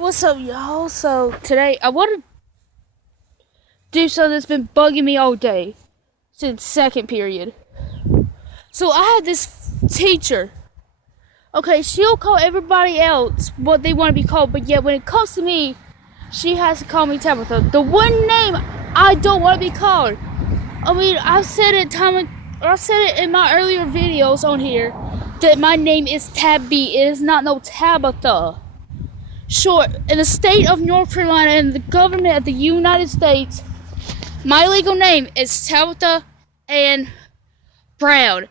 What's up, y'all? So today I want to do something that's been bugging me all day since second period. So I had this teacher. Okay, she'll call everybody else what they want to be called, but yet when it comes to me, she has to call me Tabitha. The one name I don't want to be called. I mean, I said it in my earlier videos on here that my name is Tabby. It is not no Tabitha. Sure, in the state of North Carolina and the government of the United States, my legal name is Tabitha Ann Brown.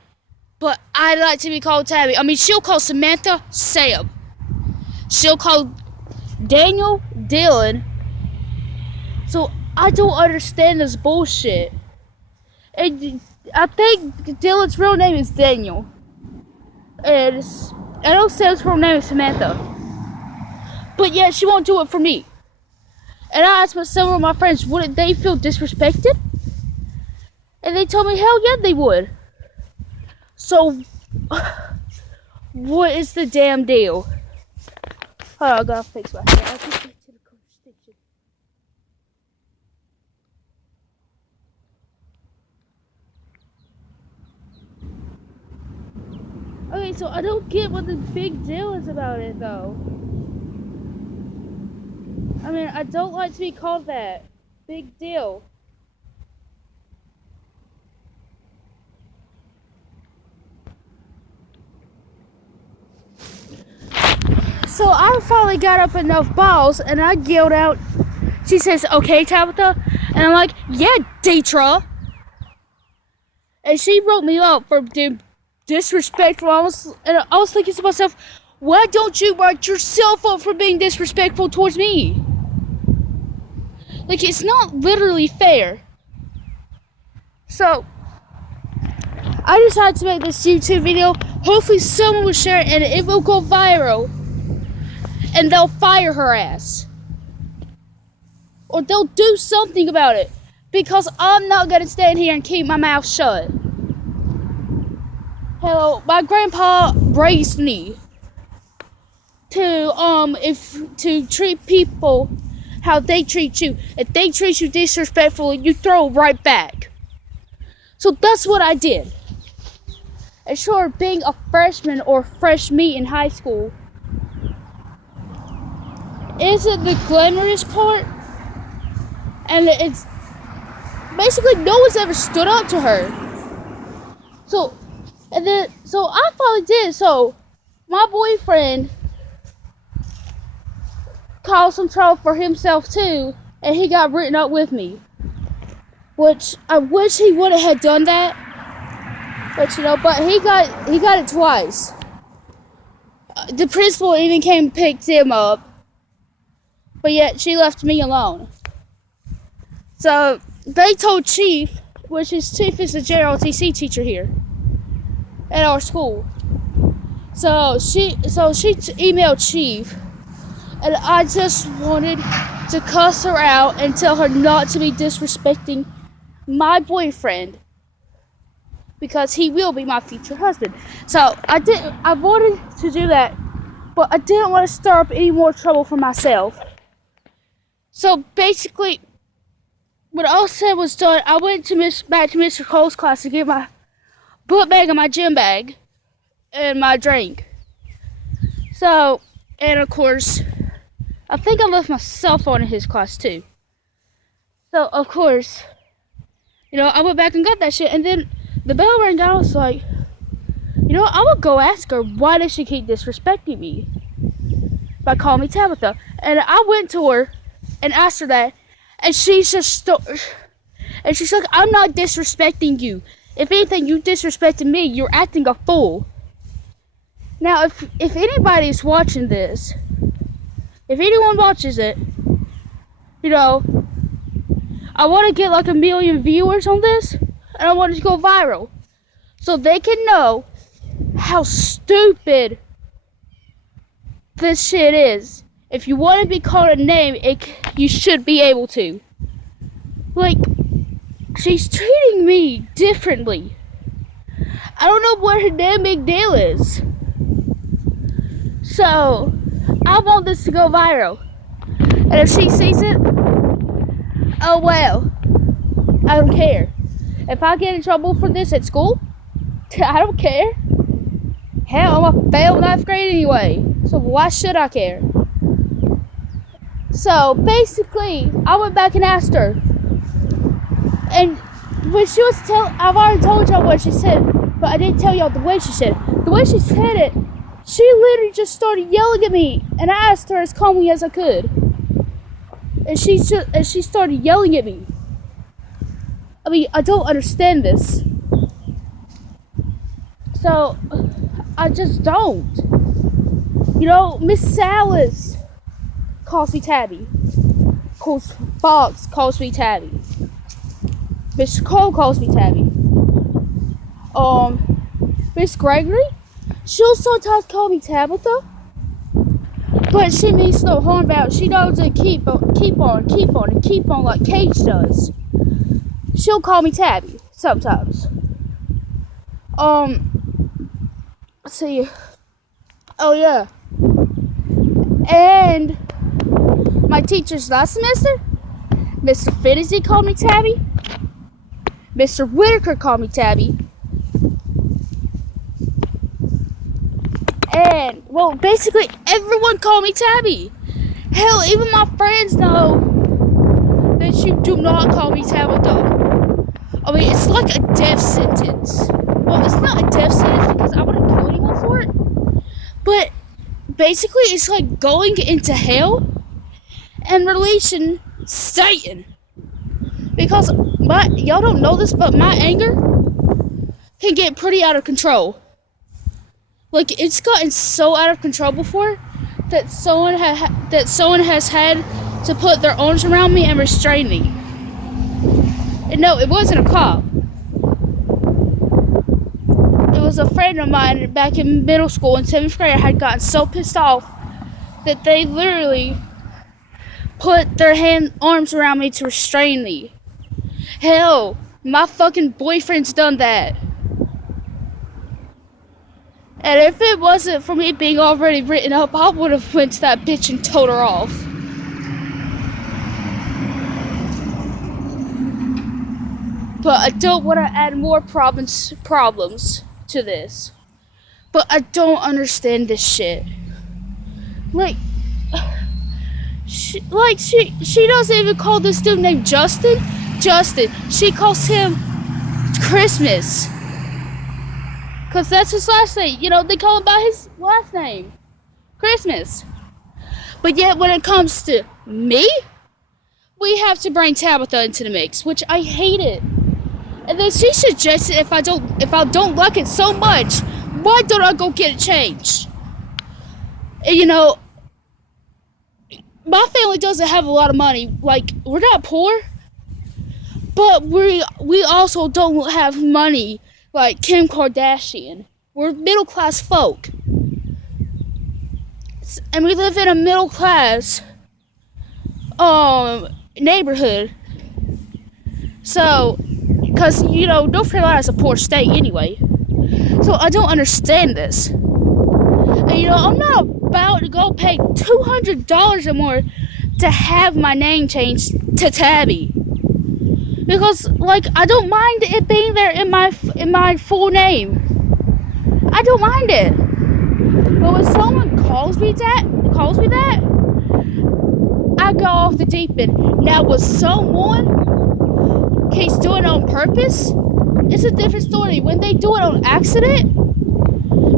But I like to be called Tabby. I mean, she'll call Samantha Sam. She'll call Daniel Dylan. So I don't understand this bullshit. And I think Dylan's real name is Daniel. And I don't say his real name is Samantha. But yet she won't do it for me. And I asked some of my friends, wouldn't they feel disrespected? And they told me, hell yeah, they would. So, what is the damn deal? Hold on, I gotta fix my hair. I'll just get to the conversation. Okay, so I don't get what the big deal is about it, though. I mean, I don't like to be called that. Big deal. So I finally got up enough balls and I yelled out. She says, okay, Tabitha? And I'm like, yeah, Deetra. And she wrote me up for being disrespectful. I was thinking to myself, why don't you write yourself up for being disrespectful towards me? Like, it's not literally fair. So, I decided to make this YouTube video. Hopefully someone will share it and it will go viral. And they'll fire her ass. Or they'll do something about it. Because I'm not going to stand here and keep my mouth shut. Hello, my grandpa raised me to treat people how they treat you. If they treat you disrespectfully, you throw it right back. So that's what I did. And sure, being a freshman or fresh meat in high school isn't the glamorous part. And it's basically no one's ever stood up to her. So I finally did. So my boyfriend caused some trouble for himself too, and he got written up with me. Which I wish he would have done that. But he got it twice. The principal even came and picked him up. But yet she left me alone. So they told Chief, which is Chief is the JROTC teacher here at our school. So she emailed Chief. And I just wanted to cuss her out and tell her not to be disrespecting my boyfriend. Because he will be my future husband. So I wanted to do that. But I didn't want to stir up any more trouble for myself. So basically, when all said was done, I went back to Mr. Cole's class to get my book bag and my gym bag. And my drink. So, and of course, I think I left my cell phone in his class too. So, of course, I went back and got that shit. And then the bell rang out. I was like, I would go ask her, why does she keep disrespecting me by calling me Tabitha? And I went to her and asked her that. And she's like, I'm not disrespecting you. If anything, you disrespected me. You're acting a fool. Now, if anybody's watching this, if anyone watches it, I want to get like 1 million viewers on this, and I want it to go viral, so they can know how stupid this shit is. If you want to be called a name, you should be able to. Like, she's treating me differently. I don't know what her damn big deal is. So, I want this to go viral. And if she sees it, oh well. I don't care. If I get in trouble for this at school, I don't care. Hell, I'm gonna fail 9th grade anyway. So why should I care? So basically, I went back and asked her. And when she was I've already told y'all what she said, but I didn't tell y'all the way she said it. The way she said it, she literally just started yelling at me, and I asked her as calmly as I could. And she started yelling at me. I mean, I don't understand this. So, I just don't. You know, Miss Salas calls me Tabby. Fox calls me Tabby. Miss Cole calls me Tabby. Miss Gregory, she'll sometimes call me Tabitha, but she means no harm about it. She knows to keep on like Cage does. She'll call me Tabby sometimes. Let's see. Oh yeah. And my teachers last semester, Mr. Finney called me Tabby. Mr. Whitaker called me Tabby. And, well, basically everyone called me Tabby. Hell, even my friends know that you do not call me Tabitha. I mean, it's like a death sentence. Well, it's not a death sentence because I wouldn't kill anyone for it. But, basically, it's like going into hell and releasing Satan. Because, y'all don't know this, but my anger can get pretty out of control. Like, it's gotten so out of control before that someone has had to put their arms around me and restrain me. And no, it wasn't a cop. It was a friend of mine back in middle school in 7th grade. I had gotten so pissed off that they literally put their arms around me to restrain me. Hell, my fucking boyfriend's done that. And if it wasn't for me being already written up, I would have went to that bitch and told her off. But I don't want to add more problems to this. But I don't understand this shit. Like, she doesn't even call this dude named Justin. She calls him Christmas. Because that's his last name. You know, they call him by his last name. Christmas. But yet, when it comes to me, we have to bring Tabitha into the mix, which I hate it. And then she suggested if I don't like it so much, why don't I go get it changed? And, you know, my family doesn't have a lot of money. Like, we're not poor, but we also don't have money like Kim Kardashian. We're middle class folk. And we live in a middle class neighborhood. So, because, you know, North Carolina's a poor state anyway. So I don't understand this. And, you know, I'm not about to go pay $200 or more to have my name changed to Tabby. Because, like, I don't mind it being there in my full name. I don't mind it. But when someone calls me that, I go off the deep end. Now, with someone keeps doing it on purpose, it's a different story. When they do it on accident,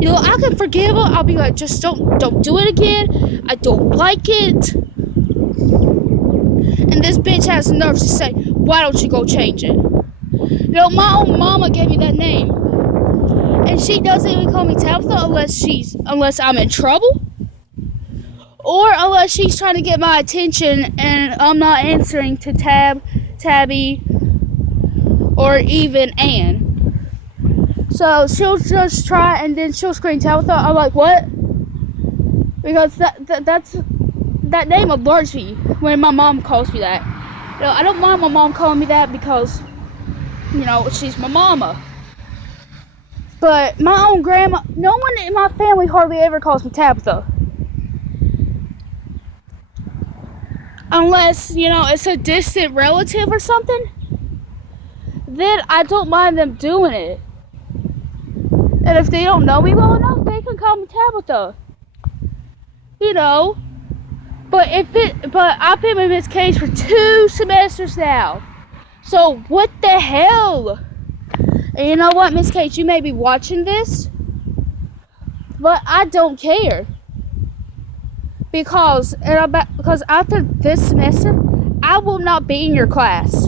you know, I can forgive them. I'll be like, just don't do it again. I don't like it. And this bitch has the nerve to say, why don't you go change it? You know, my own mama gave me that name. And she doesn't even call me Tabitha unless I'm in trouble. Or unless she's trying to get my attention and I'm not answering to Tabby, or even Ann. So she'll just try and then she'll scream Tabitha. I'm like, what? Because that name alerts me when my mom calls me that. You know, I don't mind my mom calling me that because, you know, she's my mama. But my own grandma, no one in my family hardly ever calls me Tabitha. unless, it's a distant relative or something, then I don't mind them doing it. And if they don't know me well enough, they can call me Tabitha. But I've been in this case for 2 semesters now. So what the hell? And you know what, Miss Kate, you may be watching this, but I don't care. Because after this semester, I will not be in your class.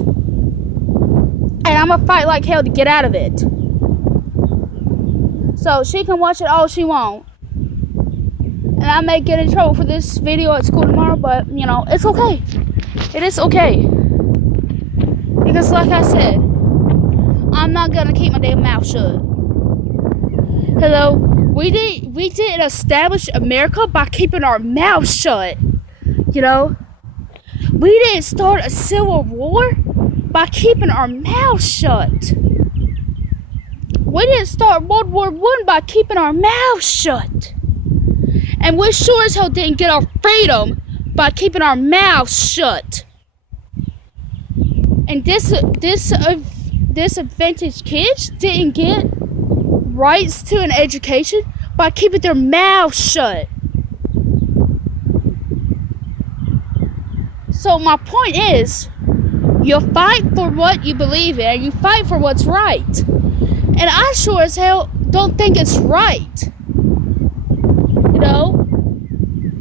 And I'm going to fight like hell to get out of it. So she can watch it all she wants. And I may get in trouble for this video at school tomorrow, but, it's okay. It is okay. Because like I said, I'm not going to keep my damn mouth shut. Hello? We didn't establish America by keeping our mouths shut. We didn't start a civil war by keeping our mouths shut. We didn't start World War I by keeping our mouths shut. And we sure as hell didn't get our freedom by keeping our mouths shut. And disadvantaged kids didn't get rights to an education by keeping their mouths shut. So my point is, you fight for what you believe in, and you fight for what's right. And I sure as hell don't think it's right.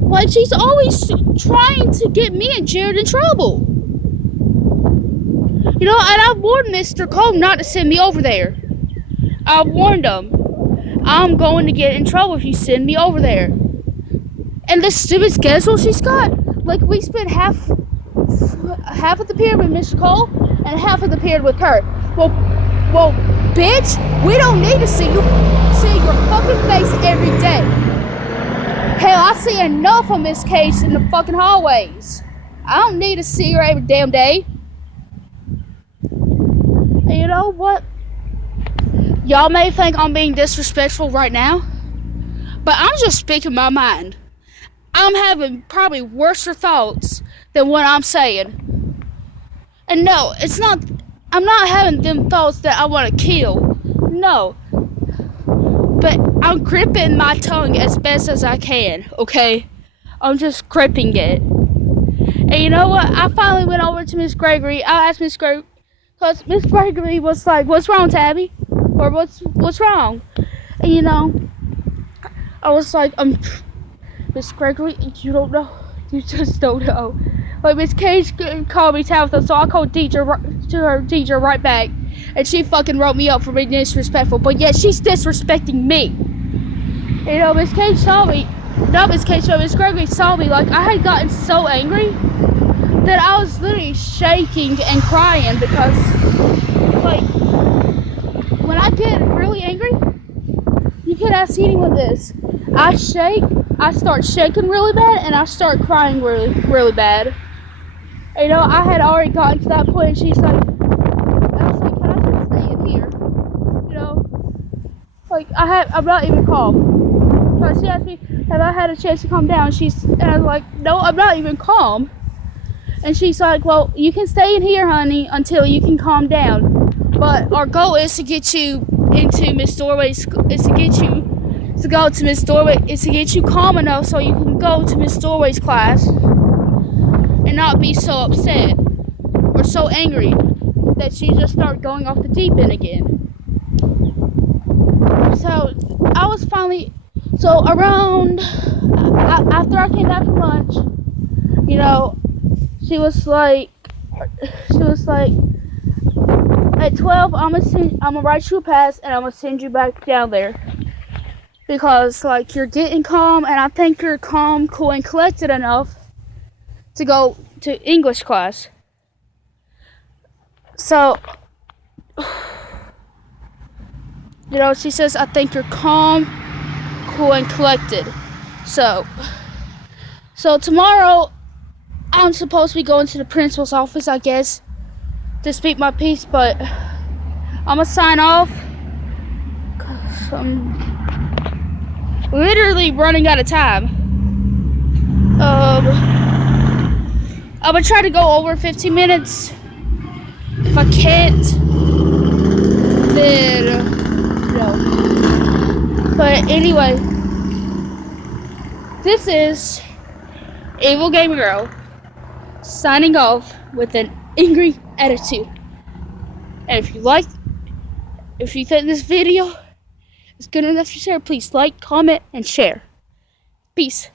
Like, she's always trying to get me and Jared in trouble. And I warned Mr. Cole not to send me over there. I warned him, I'm going to get in trouble if you send me over there. And this stupid schedule she's got, like, we spent half of the period with Mr. Cole and half of the period with her. Well, bitch, we don't need to see your fucking face every day. Hell, I see enough of Miss Case in the fucking hallways. I don't need to see her every damn day. And you know what? Y'all may think I'm being disrespectful right now, but I'm just speaking my mind. I'm having probably worse thoughts than what I'm saying. And no, it's not, I'm not having them thoughts that I want to kill. No. But I'm gripping my tongue as best as I can, okay? I'm just gripping it. And you know what? I finally went over to Miss Gregory. I asked Miss Gregory, because Miss Gregory was like, what's wrong, Tabby? Or what's wrong? And I was like, Miss Gregory, you don't know. You just don't know. Like, Miss Cage called me Tabitha, so I called her teacher right back. And she fucking wrote me up for being disrespectful. But yet she's disrespecting me. Miss Cage saw me. Not Miss Cage, but Miss Gregory saw me. Like, I had gotten so angry that I was literally shaking and crying because, like, when I get really angry, you cannot see anyone this. I start shaking really bad, and I start crying really, really bad. I had already gotten to that point, and she's like, I was like, can I just stay in here? Like, I'm not even calm. So she asked me, have I had a chance to calm down? And I was like, no, I'm not even calm. And she's like, well, you can stay in here, honey, until you can calm down. But our goal is to get you into Miss Doorway's, is to get you calm enough so you can go to Miss Doorway's class and not be so upset or so angry that she just started going off the deep end again. So I was finally, around, after I came back from lunch, she was like, at 12, I'm gonna write you a pass and I'm gonna send you back down there. Because, like, you're getting calm, and I think you're calm, cool, and collected enough to go to English class. So, she says, I think you're calm, cool, and collected. So tomorrow, I'm supposed to be going to the principal's office, I guess, to speak my piece, but I'm gonna sign off. 'Cause I'm literally running out of time. I'm I'm gonna try to go over 15 minutes. If I can't, then no. But anyway, this is Evil Gamer Girl signing off with an angry attitude. And if you think this video is good enough to share, please like, comment, and share. Peace.